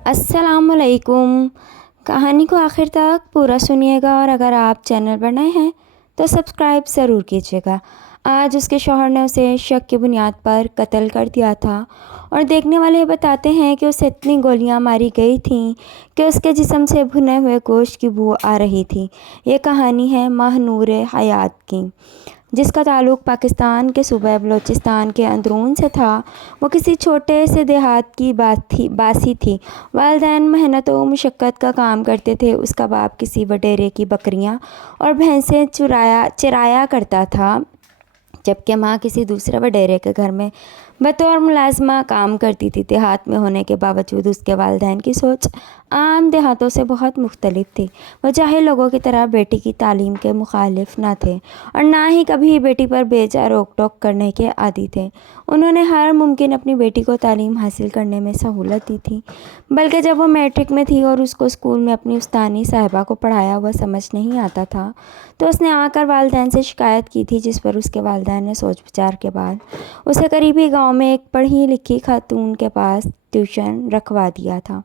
अस्सलाम वालेकुम। कहानी को आखिर तक पूरा सुनिएगा और अगर आप चैनल पर नए हैं तो सब्सक्राइब ज़रूर कीजिएगा। आज उसके शौहर ने उसे शक की बुनियाद पर कत्ल कर दिया था और देखने वाले बताते हैं कि उसे इतनी गोलियां मारी गई थीं कि उसके जिस्म से भुने हुए गोश्त की बू आ रही थी। ये कहानी है महानूर हयात की, जिसका ताल्लुक़ पाकिस्तान के सूबे बलूचिस्तान के अंदरून से था। वो किसी छोटे से देहात की बासी थी। वालिदैन मेहनत व मुशक्क़त का काम करते थे। उसका बाप किसी वडेरे की बकरियां और भैंसें चराया करता था, जबकि माँ किसी दूसरे वडेरे के घर में बतौर मुलाजमा काम करती थी। देहात में होने के बावजूद उसके वालिदैन की सोच आम देहातों से बहुत मुख्तलिफ थी। वो जाहिल लोगों की तरह बेटी की तालीम के मुखालिफ ना थे और ना ही कभी बेटी पर बेजा रोक टोक करने के आदी थे। उन्होंने हर मुमकिन अपनी बेटी को तालीम हासिल करने में सहूलत दी थी, बल्कि जब वो मैट्रिक में थी और उसको स्कूल में अपनी उस्तानी साहिबा को पढ़ाया हुआ समझ नहीं आता था तो उसने आकर वालिदैन से शिकायत की थी, जिस पर उसके वालिदैन ने सोच विचार के बाद उसे करीबी गांव में एक पढ़ी लिखी खातून के पास ट्यूशन रखवा दिया था।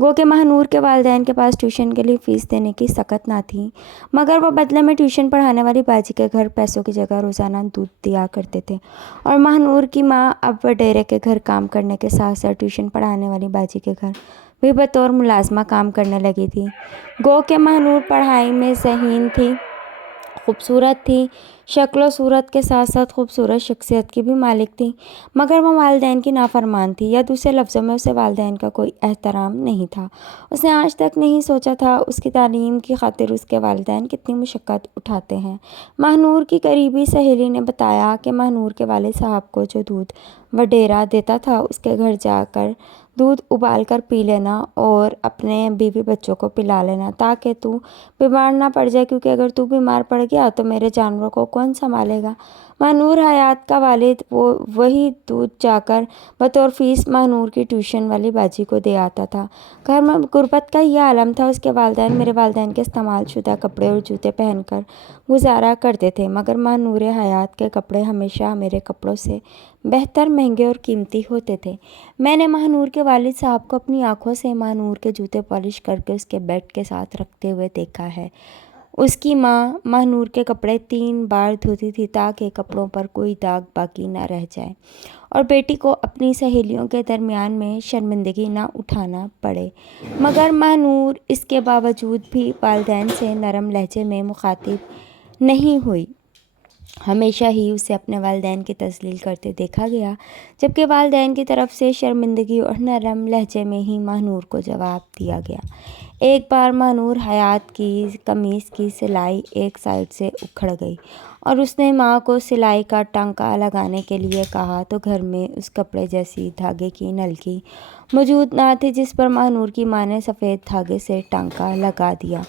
गो के महानूर के वालिदैन के पास ट्यूशन के लिए फ़ीस देने की सकत ना थी, मगर वह बदले में ट्यूशन पढ़ाने वाली बाजी के घर पैसों की जगह रोज़ाना दूध दिया करते थे। और महानूर की माँ अब वडेरे के घर काम करने के साथ साथ ट्यूशन पढ़ाने वाली बाजी के घर भी बतौर मुलाजमा काम करने लगी थी। गो के महानूर पढ़ाई में ज़हीन थी, खूबसूरत थी, शक्ल सूरत के साथ साथ खूबसूरत शख्सियत की भी मालिक थी, मगर वह वालिदैन की नाफरमान थी, या दूसरे लफ्ज़ों में उसे वालिदैन का कोई एहतराम नहीं था। उसने आज तक नहीं सोचा था उसकी तालीम की खातिर उसके वालिदैन कितनी मुशक्क़त उठाते हैं। महानूर की करीबी सहेली ने बताया कि महानूर के वालिद साहब को जो दूध वडेरा देता था उसके घर जाकर दूध उबाल कर पी लेना और अपने बीवी बच्चों को पिला लेना, ताकि तू बीमार ना पड़ जाए, क्योंकि अगर तू बीमार पड़ गया तो मेरे जानवरों को कौन संभालेगा। महानूर हयात का वालिद वही दूध जाकर बतौर फ़ीस महानूर की ट्यूशन वाली बाजी को दे आता था। घर में गुर्बत का यह आलम था। उसके वालिदैन मेरे वालिदैन के इस्तेमाल शुदा कपड़े और जूते पहनकर गुजारा करते थे, मगर महानूर हयात के कपड़े हमेशा मेरे कपड़ों से बेहतर, महंगे और कीमती होते थे। मैंने महानूर के वालिद साहब को अपनी आंखों से महानूर के जूते पॉलिश करके उसके बेड के साथ रखते हुए देखा है। उसकी माँ महानूर के कपड़े 3 बार धोती थी ताकि कपड़ों पर कोई दाग बाकी ना रह जाए और बेटी को अपनी सहेलियों के दरमियान में शर्मिंदगी ना उठाना पड़े। मगर महानूर इसके बावजूद भी वालिदैन से नरम लहजे में मुखातिब नहीं हुई। हमेशा ही उसे अपने वालिदैन की तज़लील करते देखा गया, जबकि वालिदैन की तरफ से शर्मिंदगी और नरम लहजे में ही महानूर को जवाब दिया गया। एक बार महानूर हयात की कमीज़ की सिलाई एक साइड से उखड़ गई और उसने माँ को सिलाई का टांका लगाने के लिए कहा, तो घर में उस कपड़े जैसी धागे की नलकी मौजूद ना थी, जिस पर महानूर की माँ ने सफ़ेद धागे से टांका लगा दिया।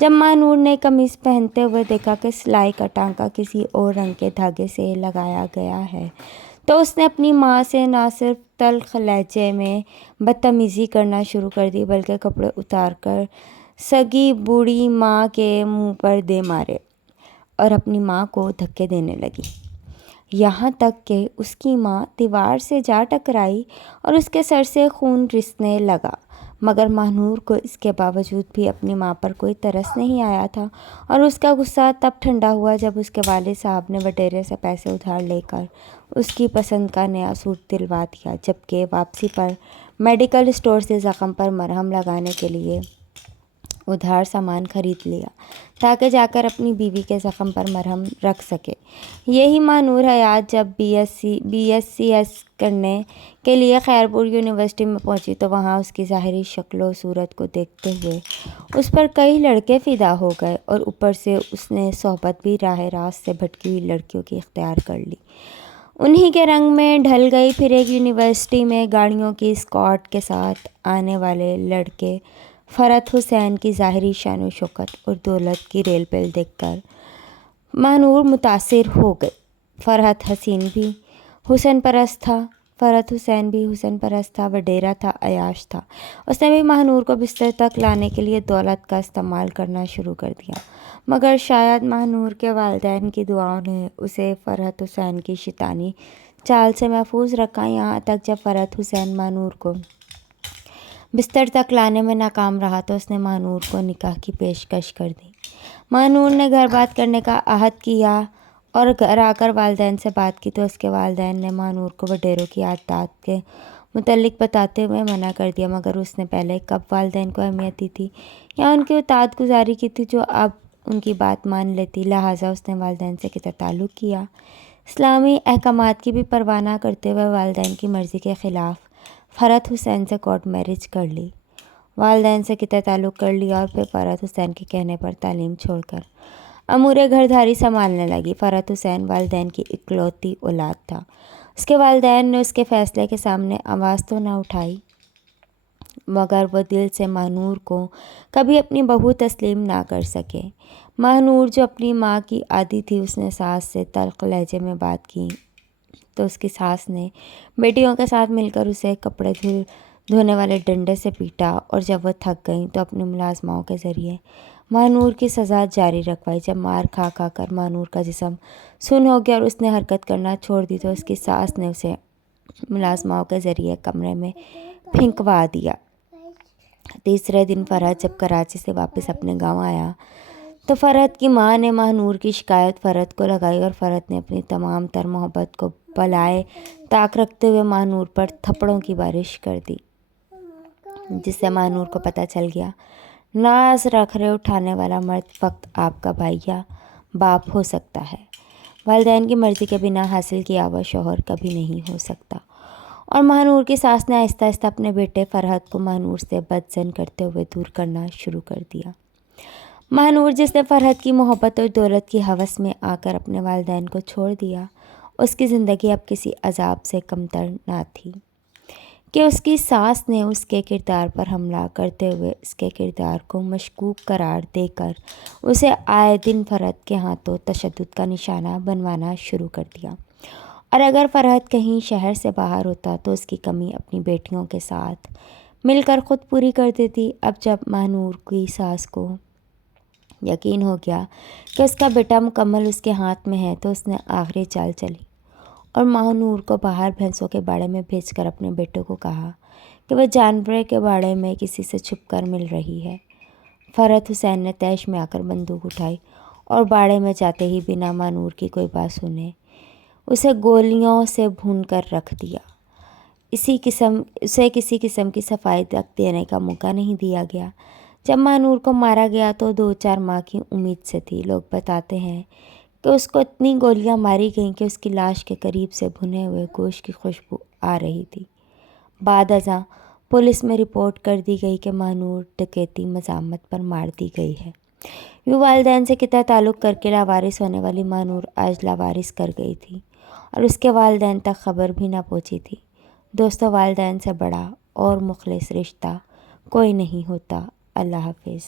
जब महानूर ने कमीज़ पहनते हुए देखा कि सिलाई का टांका किसी और रंग के धागे से लगाया गया है, तो उसने अपनी माँ से ना सिर्फ तल्ख लहजे में बदतमीज़ी करना शुरू कर दी, बल्कि कपड़े उतार कर सगी बूढ़ी माँ के मुंह पर दे मारे और अपनी माँ को धक्के देने लगी। यहाँ तक कि उसकी माँ दीवार से जा टकराई और उसके सर से खून रिसने लगा, मगर महानूर को इसके बावजूद भी अपनी माँ पर कोई तरस नहीं आया था और उसका गुस्सा तब ठंडा हुआ जब उसके वालिद साहब ने वडेरे से पैसे उधार लेकर उसकी पसंद का नया सूट दिलवा दिया, जबकि वापसी पर मेडिकल स्टोर से ज़ख़म पर मरहम लगाने के लिए उधार सामान खरीद लिया ताकि जाकर अपनी बीवी के ज़ख़म पर मरहम रख सके। यही महानूर हयात जब BScs करने के लिए खैरपुर यूनिवर्सिटी में पहुंची तो वहां उसकी ज़ाहिरी शक्ल और सूरत को देखते हुए उस पर कई लड़के फ़िदा हो गए और ऊपर से उसने सोहबत भी राह रास्त से भटकी हुई लड़कियों की इख्तियार कर ली। उन्हीं के रंग में ढल गई। फिर एक यूनिवर्सिटी में गाड़ियों की स्कॉट के साथ आने वाले लड़के फ़रहत हुसैन की ज़ाहिरी शान व शौकत और दौलत की रेल पेल देखकर महानूर मुतासिर हो गए। फ़रहत हसीन भी हुसन परस्त था, फ़रहत हुसैन भी हुसन परस्त था, वडेरा था, अयाश था। उसने भी महानूर को बिस्तर तक लाने के लिए दौलत का इस्तेमाल करना शुरू कर दिया, मगर शायद महानूर के वालिदैन की दुआओं ने उसे फ़रहत हुसैन की शैतानी चाल से महफूज रखा। यहाँ तक जब फ़रहत हुसैन महानूर को بستر تک لانے میں ناکام رہا تو اس نے ماہنور کو نکاح کی پیشکش کر دی۔ ماہنور نے گھر بات کرنے کا عہد کیا اور گھر آ کر والدین سے بات کی تو اس کے والدین نے ماہنور کو وڈیروں کی عادات کے متعلق بتاتے ہوئے منع کر دیا، مگر اس نے پہلے کب والدین کو اہمیت دی تھی یا ان کی اطاعت گزاری کی تھی جو اب ان کی بات مان لیتی، لہٰذا اس نے والدین سے قطع تعلق کیا۔ اسلامی احکامات کی بھی پرواہ نہ کرتے ہوئے والدین کی مرضی کے خلاف فرحت حسین سے کورٹ میرج کر لی، والدین سے قطع تعلق کر لیا اور پھر فرحت حسین کے کہنے پر تعلیم چھوڑ کر امور گھر دھاری سنبھالنے لگی۔ فرحت حسین والدین کی اکلوتی اولاد تھا۔ اس کے والدین نے اس کے فیصلے کے سامنے آواز تو نہ اٹھائی، مگر وہ دل سے ماہنور کو کبھی اپنی بہو تسلیم نہ کر سکے۔ ماہنور جو اپنی ماں کی عادی تھی، اس نے ساس سے تلخ لہجے میں بات کی تو اس کی ساس نے بیٹیوں کے ساتھ مل کر اسے کپڑے دھونے والے ڈنڈے سے پیٹا اور جب وہ تھک گئیں تو اپنی ملازماؤں کے ذریعے ماہنور کی سزا جاری رکھوائی۔ جب مار کھا کھا کر ماہنور کا جسم سن ہو گیا اور اس نے حرکت کرنا چھوڑ دی تو اس کی ساس نے اسے ملازماؤں کے ذریعے کمرے میں پھینکوا دیا۔ تیسرے دن فرحت جب کراچی سے واپس اپنے گاؤں آیا تو فرحت کی ماں نے ماہنور کی شکایت فرحت کو لگائی اور فرحت نے اپنی تمام تر محبت کو بالائے طاق رکھتے ہوئے ماہنور پر تھپڑوں کی بارش کر دی، جس سے ماہنور کو پتہ چل گیا ناز رکھڑے اٹھانے والا مرد فقط آپ کا بھائی یا باپ ہو سکتا ہے، والدین کی مرضی کے بنا حاصل کیا ہوا شوہر کبھی نہیں ہو سکتا۔ اور ماہنور کی ساس نے آہستہ آہستہ اپنے بیٹے فرحت کو ماہنور سے بدظن کرتے ہوئے دور کرنا شروع کر دیا۔ ماہنور جس نے فرحت کی محبت اور دولت کی ہوس میں آ کر اپنے والدین کو چھوڑ دیا، اس کی زندگی اب کسی عذاب سے کمتر نہ تھی کہ اس کی ساس نے اس کے کردار پر حملہ کرتے ہوئے اس کے کردار کو مشکوک قرار دے کر اسے آئے دن فرحت کے ہاتھوں تشدد کا نشانہ بنوانا شروع کر دیا، اور اگر فرحت کہیں شہر سے باہر ہوتا تو اس کی کمی اپنی بیٹیوں کے ساتھ مل کر خود پوری کر دیتی۔ اب جب ماہنور کی ساس کو یقین ہو گیا کہ اس کا بیٹا مکمل اس کے ہاتھ میں ہے تو اس نے آخری چال چلی اور ماہنور کو باہر بھینسوں کے باڑے میں بھیج کر اپنے بیٹے کو کہا کہ وہ جانورے کے باڑے میں کسی سے چھپ کر مل رہی ہے۔ فرحت حسین نے طیش میں آ کر بندوق اٹھائی اور باڑے میں جاتے ہی بنا ماہنور کی کوئی بات سنے اسے گولیوں سے بھون کر رکھ دیا۔ اسے کسی قسم کی صفائی تک دینے کا موقع نہیں دیا گیا۔ جب ماہنور کو مارا گیا تو 2-4 ماہ کی امید سے تھی۔ لوگ بتاتے ہیں کہ اس کو اتنی گولیاں ماری گئیں کہ اس کی لاش کے قریب سے بھنے ہوئے گوشت کی خوشبو آ رہی تھی۔ بعد ازاں پولیس میں رپورٹ کر دی گئی کہ ماہنور ڈکیتی مزاحمت پر مار دی گئی ہے۔ یوں والدین سے قطع تعلق کر کے لاوارث ہونے والی ماہنور آج لاوارث کر گئی تھی اور اس کے والدین تک خبر بھی نہ پہنچی تھی۔ دوستو، والدین سے بڑا اور مخلص رشتہ کوئی نہیں ہوتا۔ اللہ حافظ۔